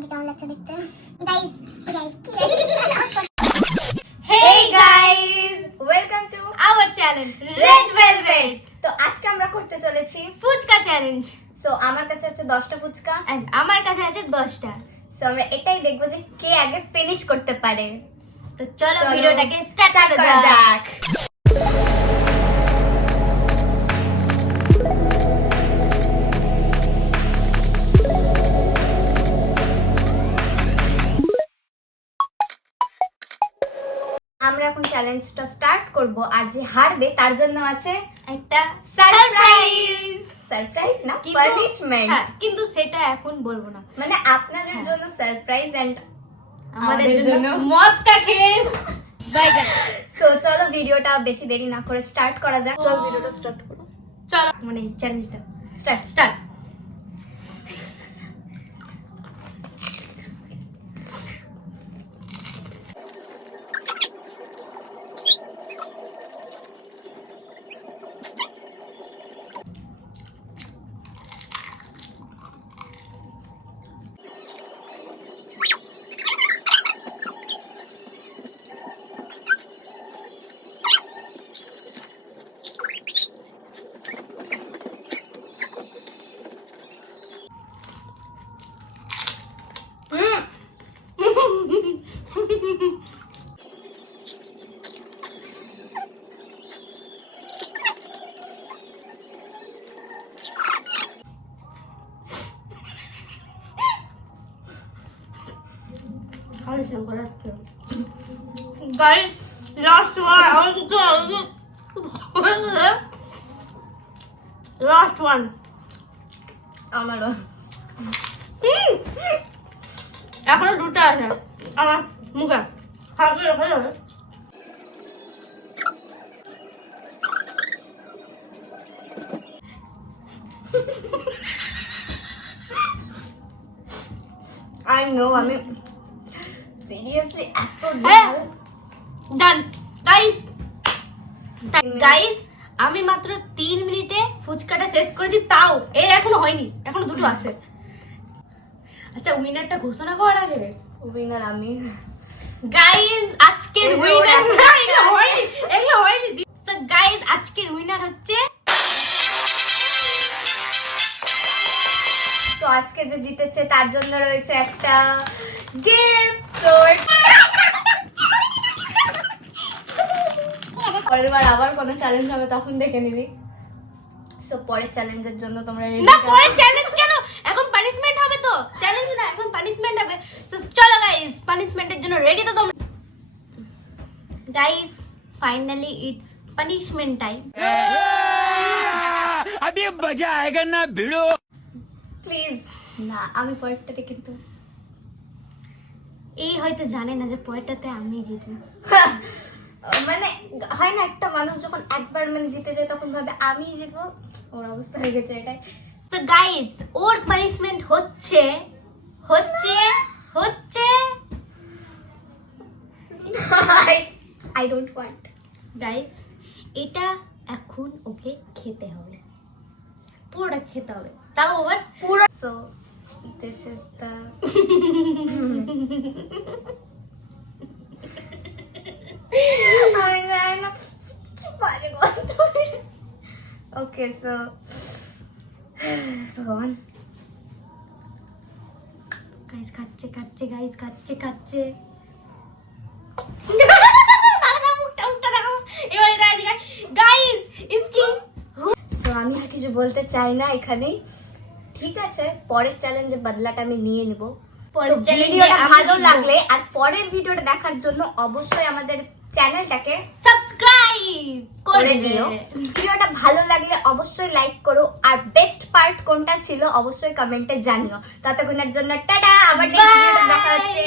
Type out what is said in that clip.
আমাকে কেমন লাগছে দেখতে guys Hey guys, welcome to our channel Red Velvet. তো আজকে আমরা করতে চলেছি ফুচকা চ্যালেঞ্জ। সো আমার কাছে আছে 10টা ফুচকা এন্ড আমার কাছে আছে 10টা। সো আমরা এটাই দেখবো যে কে আগে ফিনিশ করতে পারে। তো চলো ভিডিওটাকে স্টার্ট করা যাক। আমরা এখন চ্যালেঞ্জটা স্টার্ট করব আর যে হারবে তার জন্য আছে একটা সারপ্রাইজ। সারপ্রাইজ না, পানিশমেন্ট। হ্যাঁ, কিন্তু সেটা এখন বলবো না। মানে আপনাদের জন্য সারপ্রাইজ এন্ড আমাদের জন্য মদটা খেয়ে বাই গাইস। সো চলো ভিডিওটা বেশি দেরি না করে স্টার্ট করা যাক। চল ভিডিওটা স্টার্ট করো। চলো মানে চ্যালেঞ্জটা স্টার্ট। গাইস লাস্ট ওয়ান আমারও এখনো দুটো আছে আমার মুখে খাবে যাবে। আই নো আমি সিরিয়াসলি এত ডান গাইস আমি মাত্র 3 মিনিটে ফুচকাটা শেষ করেছি, তাও এর এখনো হয়নি, এখনো দুটো আছে। আচ্ছা উইনারটা ঘোষণা করার আগে উইনার আমি। গাইস আজকের এই যে উইনার ওরা- এগুলো হয়নি। তো গাইস আজকের উইনার হচ্ছে তো আজকে যে জিতেছে তার জন্য রয়েছে একটা গিফট। পরের বার আবার কোনো চ্যালেঞ্জ হবে তখন দেখে নিবি। সো পরের চ্যালেঞ্জের জন্য তোমরা রেডি? না পরে চ্যালেঞ্জ কেন, এখন পানিশমেন্ট হবে। তো চ্যালেঞ্জ না, এখন পানিশমেন্ট হবে। তো চলো গাইস পানিশমেন্টের জন্য রেডি তো তোমরা? Guys finally it's punishment time. अभी मजा आएगा ना भिड़ो। প্লিজ না, আমি পরেরটাতে কিন্তু এই হয়তো জানে না যে পরেরটাতে আমি জিতবো। মানে হয় না, একটা মানুষ যখন একবার মানে জিতে যায় তখন ভাবে আমি জিতবো। ওর অবস্থা হয়ে গেছে এটাই। তো গাইস ওর পানিশমেন্ট হচ্ছে হচ্ছে হচ্ছে আই ডোন্ট ওয়ান্ট। গাইস এটা এখন ওকে খেতে হবে, পুরোটা খেতে হবে, তাও আবার পুরো। সো দিস ইজ দ্য আমি জানি না কি বাজে গন্ধ। ওকে সো ভগবান। গাইস খাচ্ছে খাচ্ছে গাইস খাচ্ছে খাচ্ছে। সো আমি আর কিছু বলতে চাই না এখানেই। ঠিক আছে, পরের চ্যালেঞ্জে বদলাটা আমি নিয়ে নিব। পরের So, challenge-এ ভিডিওটা আমি ভালো জিতবো। লাগলে আর পরের ভিডিওটা দেখার জন্য অবশ্যই আমাদের চ্যানেলটাকে সাবস্ক্রাইব করে দিও। ভিডিওটা ভালো লাগলে অবশ্যই লাইক করো আর বেস্ট পার্ট কোনটা ছিল অবশ্যই কমেন্টে জানিও। ততক্ষণের জন্য টাটা, আবার নেক্সট ভিডিওতে দেখা হচ্ছে।